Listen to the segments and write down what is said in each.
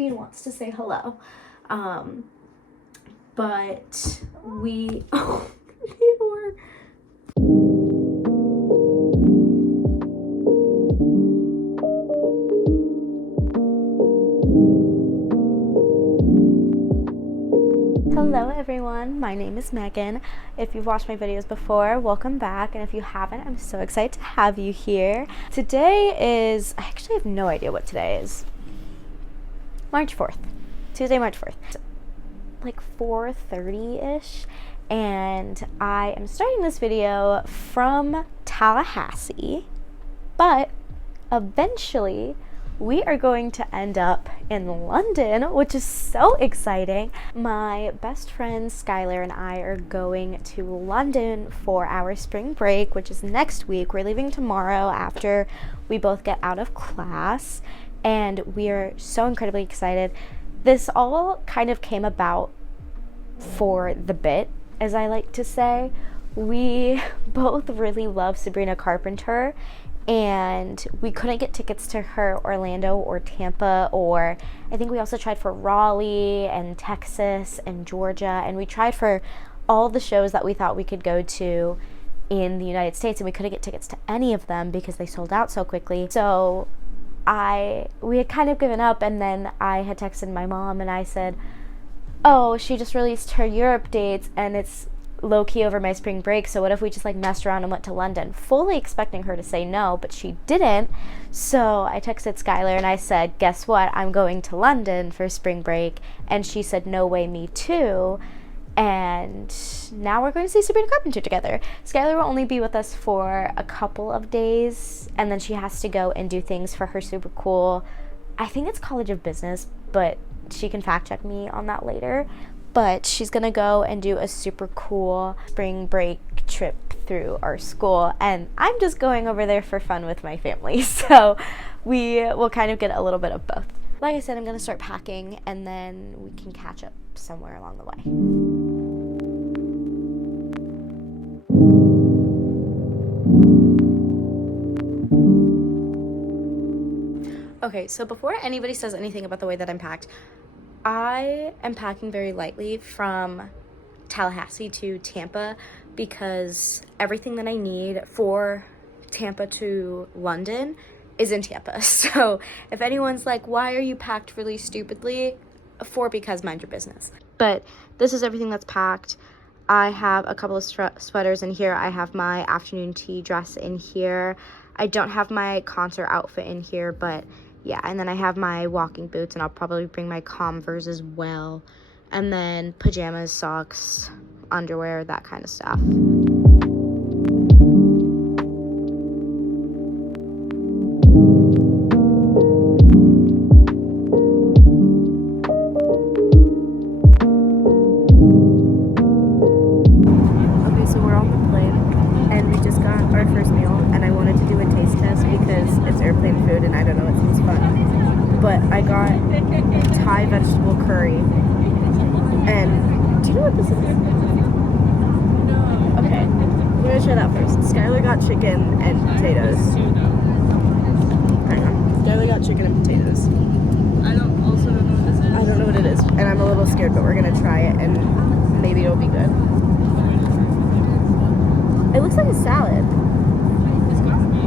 Bean wants to say hello. But we, oh, Theodore. Hello everyone, my name is Megan. If you've watched my videos before, welcome back, and if you haven't, I'm so excited to have you here. Today is, I actually have no idea what today is. March 4th, Tuesday, March 4th. Like 4:30-ish, and I am starting this video from Tallahassee, but eventually we are going to end up in London, which is so exciting. My best friend Skylar and I are going to London for our spring break, which is next week. We're leaving tomorrow after we both get out of class, and we are so incredibly excited. This all kind of came about for the bit, as I like to say. We both really love Sabrina Carpenter, and we couldn't get tickets to her Orlando or Tampa, or I think we also tried for Raleigh and Texas and Georgia, and we tried for all the shows that we thought we could go to in the United States, and we couldn't get tickets to any of them because they sold out so quickly. So we had kind of given up, and then I had texted my mom and I said, oh, she just released her Europe dates and it's low-key over my spring break, so what if we just like messed around and went to London? Fully expecting her to say no, but she didn't. So I texted Skylar and I said, guess what, I'm going to London for spring break, and she said, no way, me too. And now we're going to see Sabrina Carpenter together. Skylar will only be with us for a couple of days, and then she has to go and do things for her super cool, I think it's College of Business, but she can fact check me on that later. But she's gonna go and do a super cool spring break trip through our school, and I'm just going over there for fun with my family. So we will kind of get a little bit of both. Like I said, I'm gonna start packing, and then we can catch up somewhere along the way. Okay, so before anybody says anything about the way that I'm packed, I am packing very lightly from Tallahassee to Tampa because everything that I need for Tampa to London is in Tampa. So if anyone's like, why are you packed really stupidly? Because mind your business. But this is everything that's packed. I have a couple of sweaters in here. I have my afternoon tea dress in here. I don't have my concert outfit in here, but yeah, and then I have my walking boots, and I'll probably bring my Converse as well, and then pajamas, socks, underwear, that kind of stuff. Okay, so we're on the plane, and we just got our first meal, and I wanted to do a taste test because it's airplane food, and I don't know, it seems fun. But I got Thai vegetable curry, and do you know what this is? No. Okay, we're gonna try that first. Skylar got chicken and potatoes. Hang on. Skylar got chicken and potatoes. I don't know what this is. I don't know what it is, and I'm a little scared, but we're gonna try it, and maybe it'll be good. It looks like a salad. It's got to be.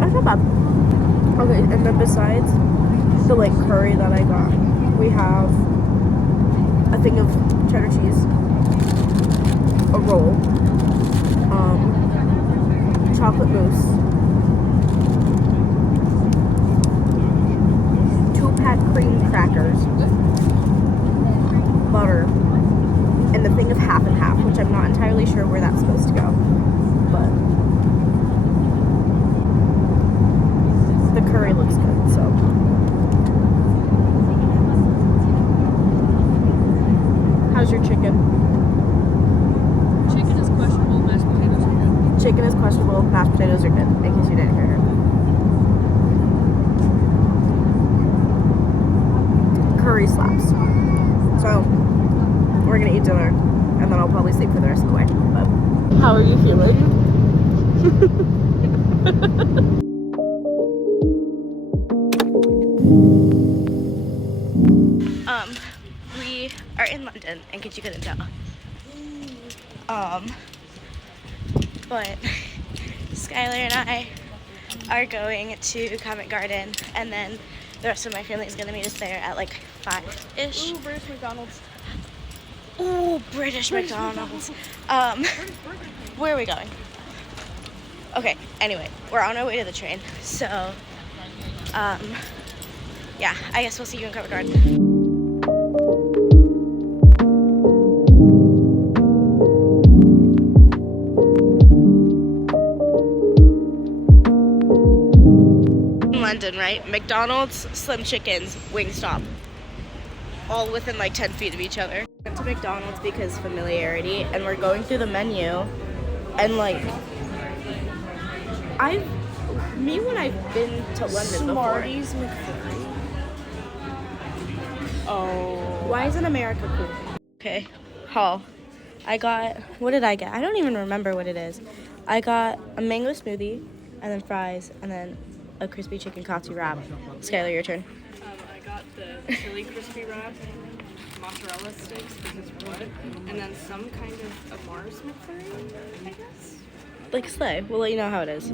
That's not bad. Okay, and then besides the like curry that I got, we have a thing of cheddar cheese, a roll, chocolate mousse, 2-pack cream crackers, butter, and the thing of half and half, which I'm not entirely sure where that's supposed to go, but the curry looks good, so. How's your chicken? Chicken is questionable, mashed potatoes are good. Chicken is questionable, mashed potatoes are good, in case you didn't hear her. Curry slaps. So, we're gonna eat dinner, and then I'll probably sleep for the rest of the way. But how are you feeling? We are in London, in case you couldn't tell. But Skylar and I are going to Covent Garden, and then the rest of my family is gonna meet us there at like 5-ish. Ooh, British McDonald's. Ooh, British McDonald's. Where are we going? Okay, anyway, we're on our way to the train, so yeah, I guess we'll see you in Covent Garden. London, right? McDonald's, Slim Chickens, Wingstop, all within like 10 feet of each other. Went to McDonald's because familiarity, and we're going through the menu, and like when I've been to London Smarties before. McFlurry. Oh. Why isn't America cool? Okay, haul. What did I get? I don't even remember what it is. I got a mango smoothie, and then fries, and then a crispy chicken katsu wrap. Skylar, your turn. I got the chili crispy wrap, mozzarella sticks, this is what, and then some kind of a Mars McFlurry, I guess. Like slay. We'll let you know how it is.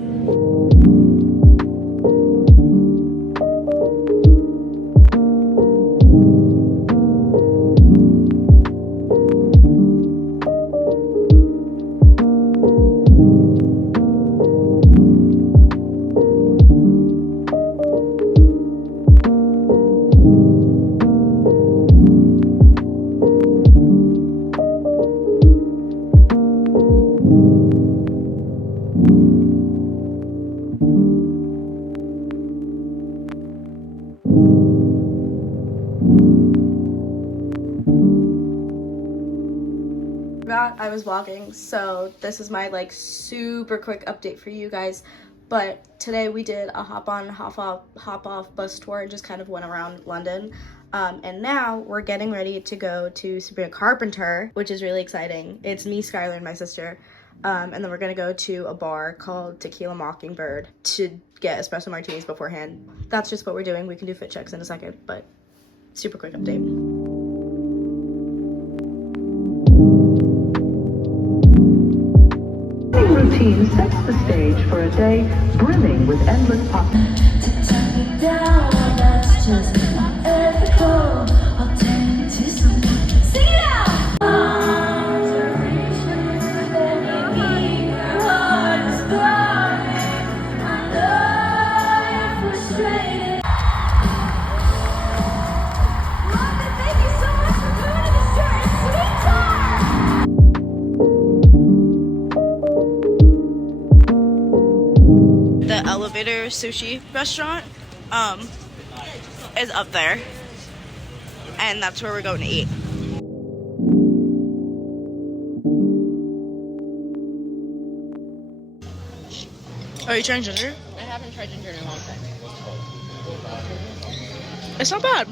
I was vlogging, so this is my like super quick update for you guys. But today we did a hop on hop off bus tour and just kind of went around London, and now we're getting ready to go to Sabrina Carpenter, which is really exciting. It's me, Skylar, and my sister, and then we're gonna go to a bar called Tequila Mockingbird to get espresso martinis beforehand. That's just what we're doing. We can do fit checks in a second, but super quick update. Routine sets the stage for a day brimming with endless possibilities. Elevator sushi restaurant is up there, and that's where we're going to eat. Are you trying ginger? I haven't tried ginger in a long time. It's not bad.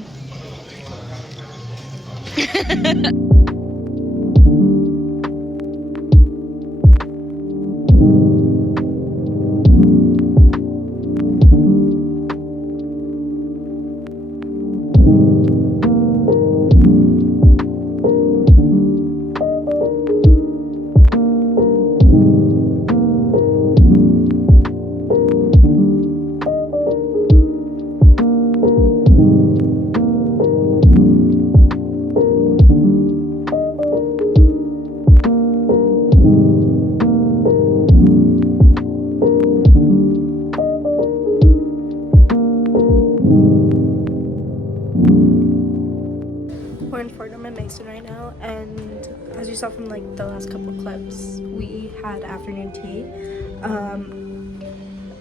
Right now, and as you saw from like the last couple clips, we had afternoon tea,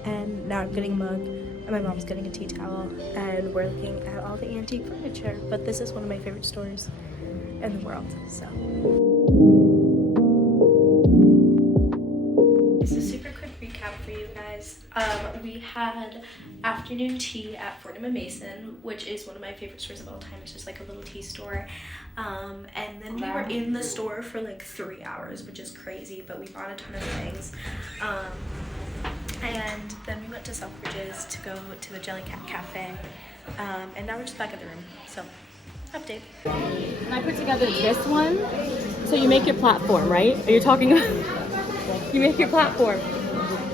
and now I'm getting a mug and my mom's getting a tea towel, and we're looking at all the antique furniture. But this is one of my favorite stores in the world, so it's a super quick recap recap for you guys. We had afternoon tea at Fortnum and Mason, which is one of my favorite stores of all time. It's just like a little tea store. And then we were in the store for like 3 hours, which is crazy, but we bought a ton of things. And then we went to Selfridges to go to the Jellycat Cafe. And now we're just back at the room. So, update. And I put together this one. So you make your platform, right? Are you talking? You make your platform,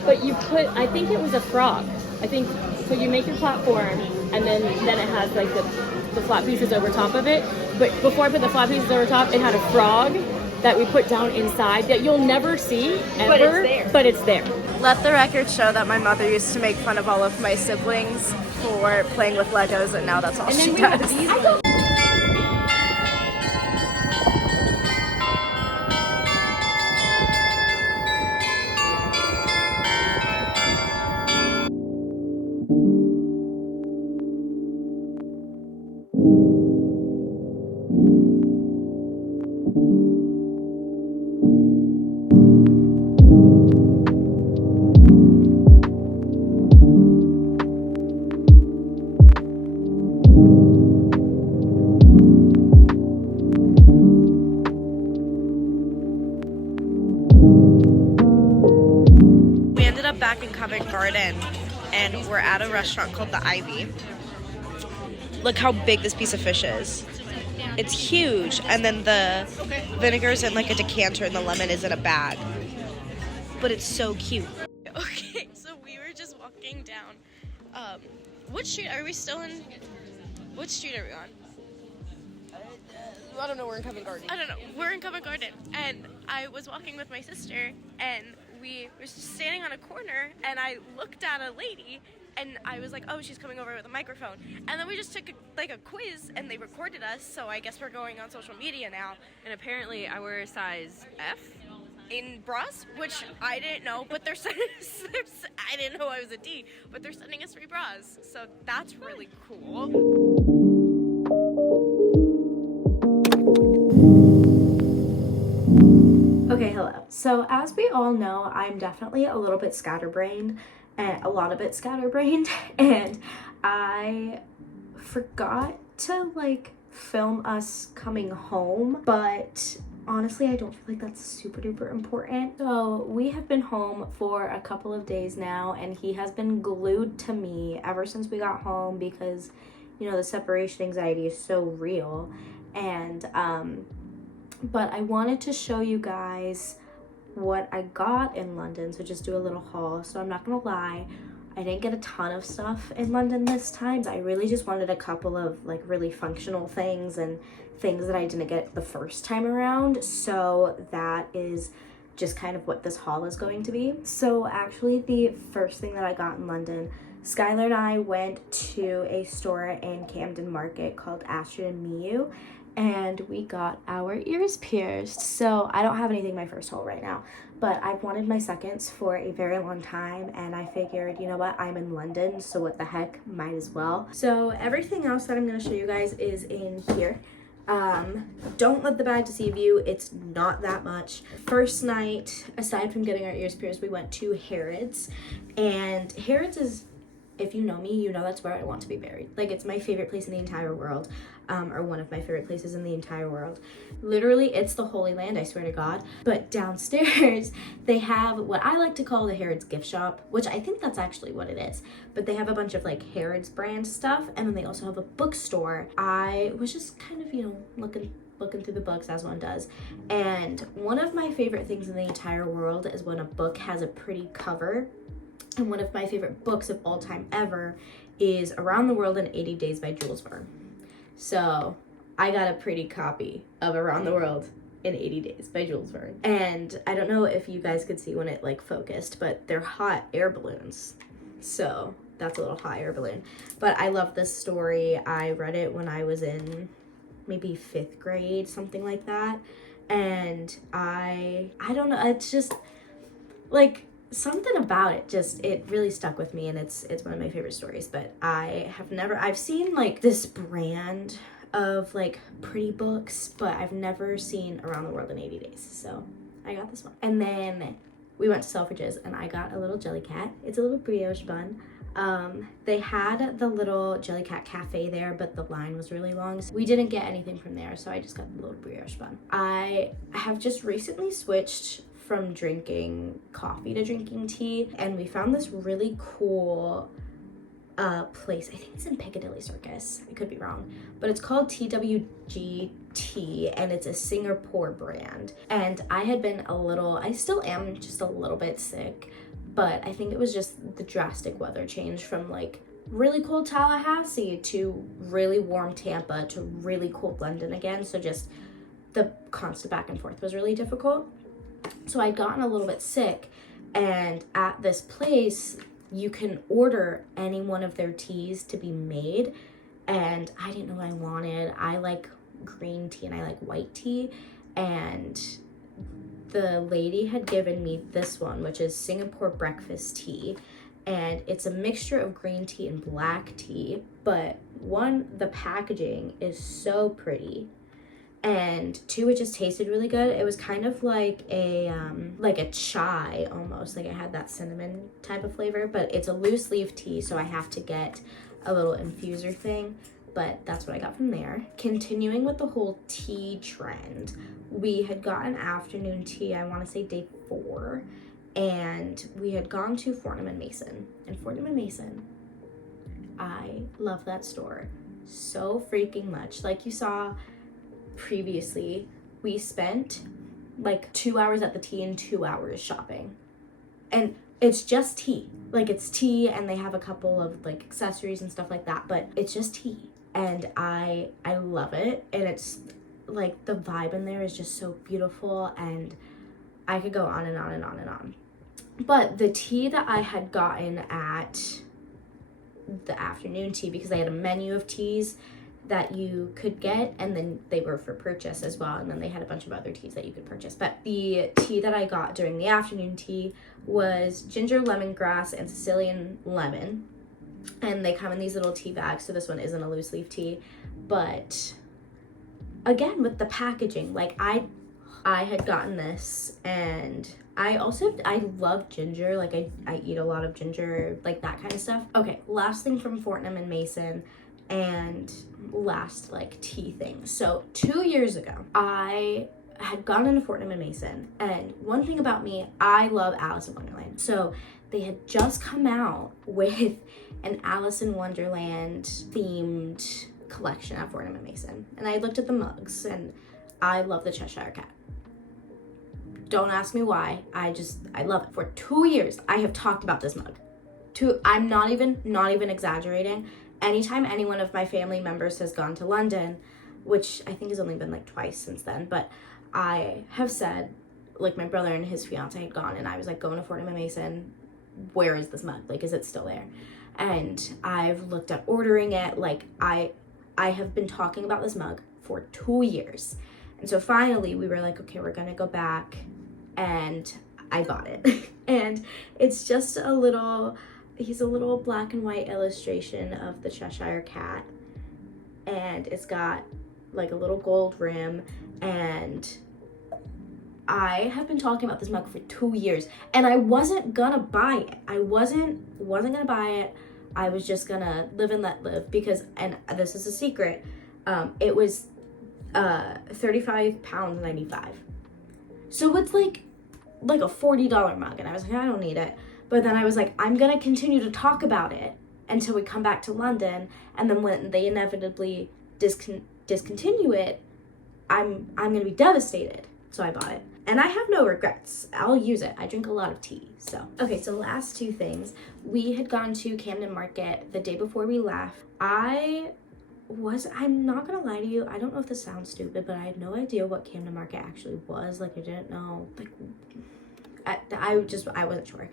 but you put. I think it was a frog. I think so. You make your platform, and then it has like the flat pieces over top of it. But before I put the flat pieces over top, it had a frog that we put down inside that you'll never see ever. But it's there. Let the record show that my mother used to make fun of all of my siblings for playing with Legos, and now that's all she does. Back in Covent Garden, and we're at a restaurant called the Ivy. Look how big this piece of fish is. It's huge, and then the vinegar's in like a decanter and the lemon is in a bag. But it's so cute. Okay, so we were just walking down. Which street are we still in? Which street are we on? I don't know, we're in Covent Garden. I don't know. We're in Covent Garden, and I was walking with my sister, and we were just standing on a corner, and I looked at a lady, and I was like, oh, she's coming over with a microphone. And then we just took a quiz, and they recorded us, so I guess we're going on social media now. And apparently I wear a size F. In bras, which I didn't know, but they're I didn't know I was a D, but they're sending us free bras, so that's really cool. Okay, hello. So as we all know, I'm definitely a little bit scatterbrained, and a lot of it scatterbrained, and I forgot to like film us coming home, but honestly, I don't feel like that's super duper important. So we have been home for a couple of days now, and he has been glued to me ever since we got home because, you know, the separation anxiety is so real. And but I wanted to show you guys what I got in London, so just do a little haul. So I'm not gonna lie, I didn't get a ton of stuff in London this time. I really just wanted a couple of like really functional things and things that I didn't get the first time around. So that is just kind of what this haul is going to be. So actually the first thing that I got in London, Skylar and I went to a store in Camden Market called Astrid and Miu, and we got our ears pierced. So I don't have anything in my first haul right now, but I've wanted my seconds for a very long time, and I figured, you know what, I'm in London, so what the heck, might as well. So everything else that I'm going to show you guys is in here. Don't let the bag deceive you, it's not that much. First night, aside from getting our ears pierced, we went to Harrods, and Harrods is, if you know me, you know that's where I want to be buried. Like, it's my favorite place in the entire world, or one of my favorite places in the entire world. Literally, it's the Holy Land, I swear to God. But downstairs, they have what I like to call the Harrods gift shop, which I think that's actually what it is. But they have a bunch of like Harrods brand stuff, and then they also have a bookstore. I was just kind of, you know, looking through the books as one does. And one of my favorite things in the entire world is when a book has a pretty cover. And one of my favorite books of all time ever is Around the World in 80 Days by Jules Verne. So I got a pretty copy of Around the World in 80 Days by Jules Verne. And I don't know if you guys could see when it like focused, but they're hot air balloons. So that's a little hot air balloon. But I love this story. I read it when I was in maybe 5th grade, something like that. And I don't know, it's just like, something about it just, it really stuck with me, and it's one of my favorite stories. But I've seen like this brand of like pretty books, but I've never seen Around the World in 80 Days, so I got this one. And then we went to Selfridges and I got a little Jellycat. It's a little brioche bun. They had the little Jellycat cafe there, but the line was really long, so we didn't get anything from there, so I just got the little brioche bun. I have just recently switched from drinking coffee to drinking tea, and we found this really cool place. I think it's in Piccadilly Circus. I could be wrong, but it's called TWG Tea, and it's a Singapore brand. And I had been I still am just a little bit sick, but I think it was just the drastic weather change from like really cold Tallahassee to really warm Tampa to really cold London again. So just the constant back and forth was really difficult. So I'd gotten a little bit sick, and at this place, you can order any one of their teas to be made, and I didn't know what I wanted. I like green tea and I like white tea, and the lady had given me this one, which is Singapore breakfast tea, and it's a mixture of green tea and black tea, but one, the packaging is so pretty, and two, it just tasted really good. It was kind of like a chai almost, like it had that cinnamon type of flavor, but it's a loose leaf tea, so I have to get a little infuser thing, but that's what I got from there. Continuing with the whole tea trend, we had gotten afternoon tea, I want to say day 4, and we had gone to Fortnum & Mason, and Fortnum & Mason, I love that store so freaking much. Like you saw previously, we spent like 2 hours at the tea and 2 hours shopping, and it's just tea. Like, it's tea, and they have a couple of like accessories and stuff like that, but it's just tea, and I love it. And it's like the vibe in there is just so beautiful, and I could go on and on and on and on. But the tea that I had gotten at the afternoon tea, because they had a menu of teas that you could get, and then they were for purchase as well, and then they had a bunch of other teas that you could purchase. But the tea that I got during the afternoon tea was ginger lemongrass and Sicilian lemon, and they come in these little tea bags, so this one isn't a loose leaf tea. But again, with the packaging, like I had gotten this, and I love ginger. Like I eat a lot of ginger, like that kind of stuff. Okay, last thing from Fortnum & Mason, and last like tea thing. So 2 years ago, I had gone into Fortnum & Mason, and one thing about me, I love Alice in Wonderland. So they had just come out with an Alice in Wonderland themed collection at Fortnum & Mason, and I looked at the mugs, and I love the Cheshire Cat. Don't ask me why, I love it. For 2 years, I have talked about this mug. I'm not even exaggerating. Anytime any one of my family members has gone to London, which I think has only been like twice since then, but I have said, like, my brother and his fiance had gone, and I was like, going to Fortnum & Mason, where is this mug? Like, is it still there? And I've looked at ordering it. Like, I have been talking about this mug for 2 years. And so finally we were like, okay, we're gonna go back, and I bought it. And it's just he's a little black and white illustration of the Cheshire Cat, and it's got like a little gold rim, and I have been talking about this mug for 2 years, and I wasn't gonna buy it. I wasn't gonna buy it. I was just gonna live and let live, because, and this is a secret, it was £35.95. So it's like a $40 mug, and I was like, I don't need it. But then I was like, I'm gonna continue to talk about it until we come back to London, and then when they inevitably discontinue it, I'm gonna be devastated. So I bought it, and I have no regrets. I'll use it. I drink a lot of tea. So okay, so last 2 things. We had gone to Camden Market the day before we left. I'm not gonna lie to you, I don't know if this sounds stupid, but I had no idea what Camden Market actually was. Like, I didn't know, like, I wasn't sure.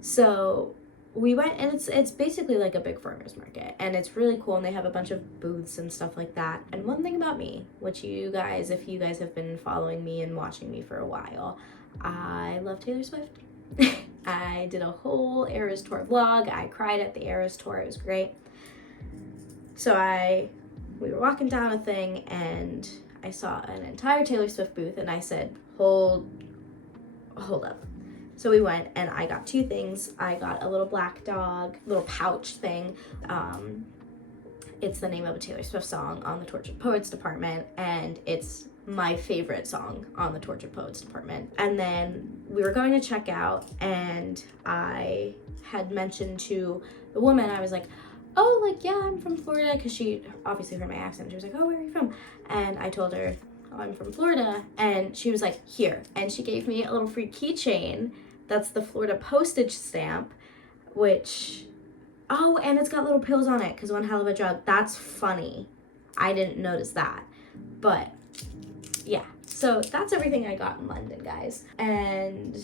So we went, and it's basically like a big farmer's market, and it's really cool, and they have a bunch of booths and stuff like that. And one thing about me, which you guys, if you guys have been following me and watching me for a while, I love Taylor Swift. I did a whole Eras Tour vlog. I cried at the Eras Tour. It was great. So we were walking down a thing, and I saw an entire Taylor Swift booth, and I said, hold up. So we went and I got 2 things. I got a little black dog, little pouch thing. It's the name of a Taylor Swift song on the Tortured Poets department, and it's my favorite song on the Tortured Poets department. And then we were going to check out, and I had mentioned to the woman, I was like, oh, like, yeah, I'm from Florida, because she obviously heard my accent. She was like, oh, where are you from? And I told her, oh, I'm from Florida. And she was like, here. And she gave me a little free keychain that's the Florida postage stamp, which, oh, and it's got little pills on it, because one hell of a drug. That's funny. I didn't notice that. But yeah, so that's everything I got in London, guys. And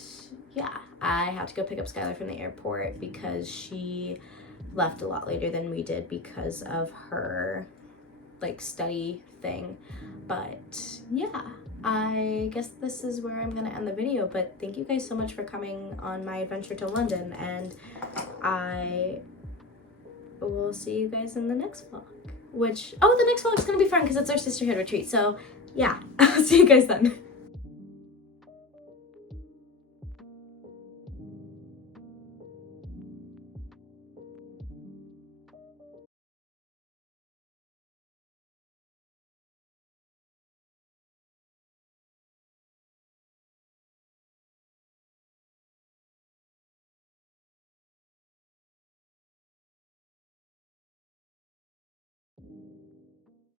yeah, I have to go pick up Skylar from the airport because she left a lot later than we did because of her like study thing. But yeah, I guess this is where I'm gonna end the video, but thank you guys so much for coming on my adventure to London, and I will see you guys in the next vlog, which, oh, the next vlog is gonna be fun because it's our sisterhood retreat. So yeah, I'll see you guys then.